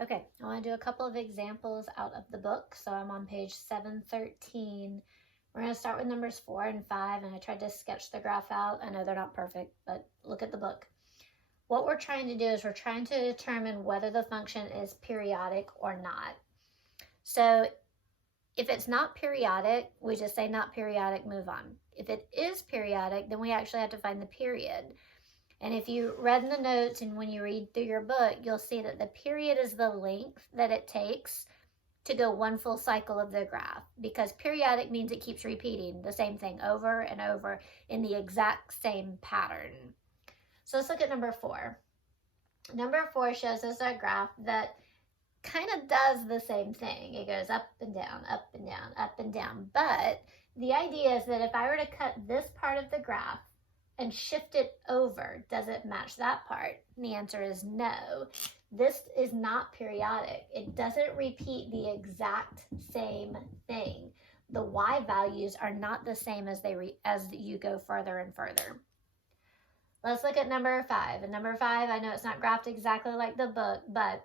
Okay, I want to do a couple of examples out of the book. So I'm on page 713. We're going to start with numbers 4 and 5, and I tried to sketch the graph out. I know they're not perfect, but look at the book. What we're trying to do is we're trying to determine whether the function is periodic or not. So if it's not periodic, we just say not periodic, move on. If it is periodic, then we actually have to find the period. And if you read in the notes and when you read through your book, you'll see that the period is the length that it takes to go one full cycle of the graph, because periodic means it keeps repeating the same thing over and over in the exact same pattern. So let's look at number 4. Number 4 shows us a graph that kind of does the same thing. It goes up and down, up and down, up and down. But the idea is that if I were to cut this part of the graph and shift it over, does it match that part? And the answer is no. This is not periodic. It doesn't repeat the exact same thing. The y values are not the same as you go further and further. Let's look at number 5. And number 5, I know it's not graphed exactly like the book, but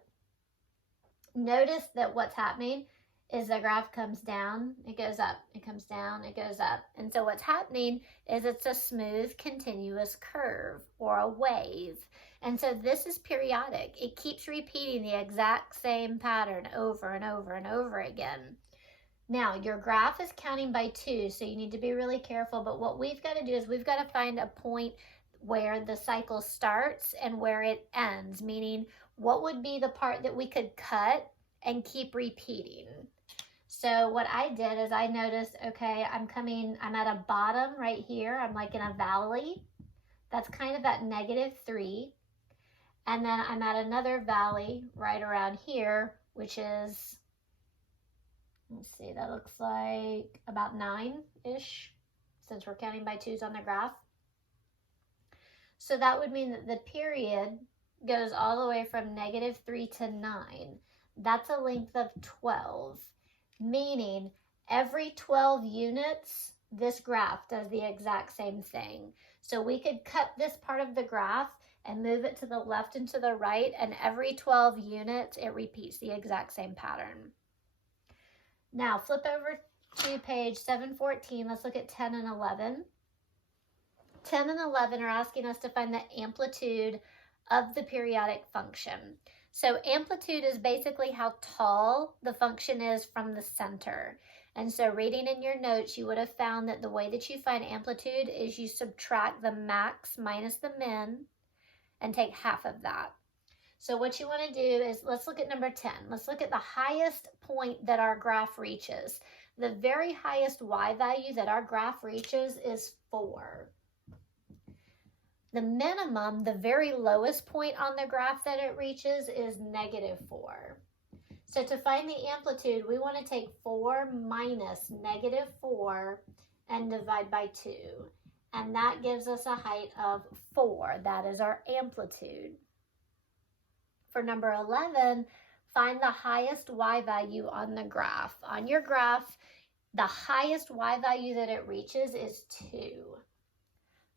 notice that what's happening is the graph comes down, it goes up, it comes down, it goes up. And so what's happening is it's a smooth, continuous curve or a wave. And so this is periodic. It keeps repeating the exact same pattern over and over and over again. Now, your graph is counting by 2, so you need to be really careful. But what we've got to do is we've got to find a point where the cycle starts and where it ends, meaning what would be the part that we could cut and keep repeating. So what I did is I noticed, okay, I'm at a bottom right here. I'm like in a valley. That's kind of at -3. And then I'm at another valley right around here, which is, let's see, that looks like about 9-ish, since we're counting by 2s on the graph. So that would mean that the period goes all the way from -3 to 9. That's a length of 12, meaning every 12 units, this graph does the exact same thing. So we could cut this part of the graph and move it to the left and to the right, and every 12 units, it repeats the exact same pattern. Now, flip over to page 714. Let's look at 10 and 11. 10 and 11 are asking us to find the amplitude of the periodic function. So amplitude is basically how tall the function is from the center. And so reading in your notes, you would have found that the way that you find amplitude is you subtract the max minus the min and take half of that. So what you want to do is, let's look at number 10. Let's look at the highest point that our graph reaches. The very highest y value that our graph reaches is 4. The minimum, the very lowest point on the graph that it reaches, is -4. So to find the amplitude, we want to take 4 minus -4 and divide by 2. And that gives us a height of 4. That is our amplitude. For number 11, find the highest y value on the graph. On your graph, the highest y value that it reaches is 2.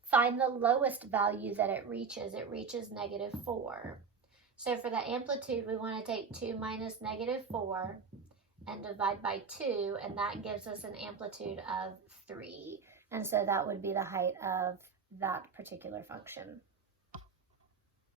Find the lowest value that it reaches. It reaches -4. So for the amplitude, we want to take 2 minus -4 and divide by 2, and that gives us an amplitude of 3. And so that would be the height of that particular function.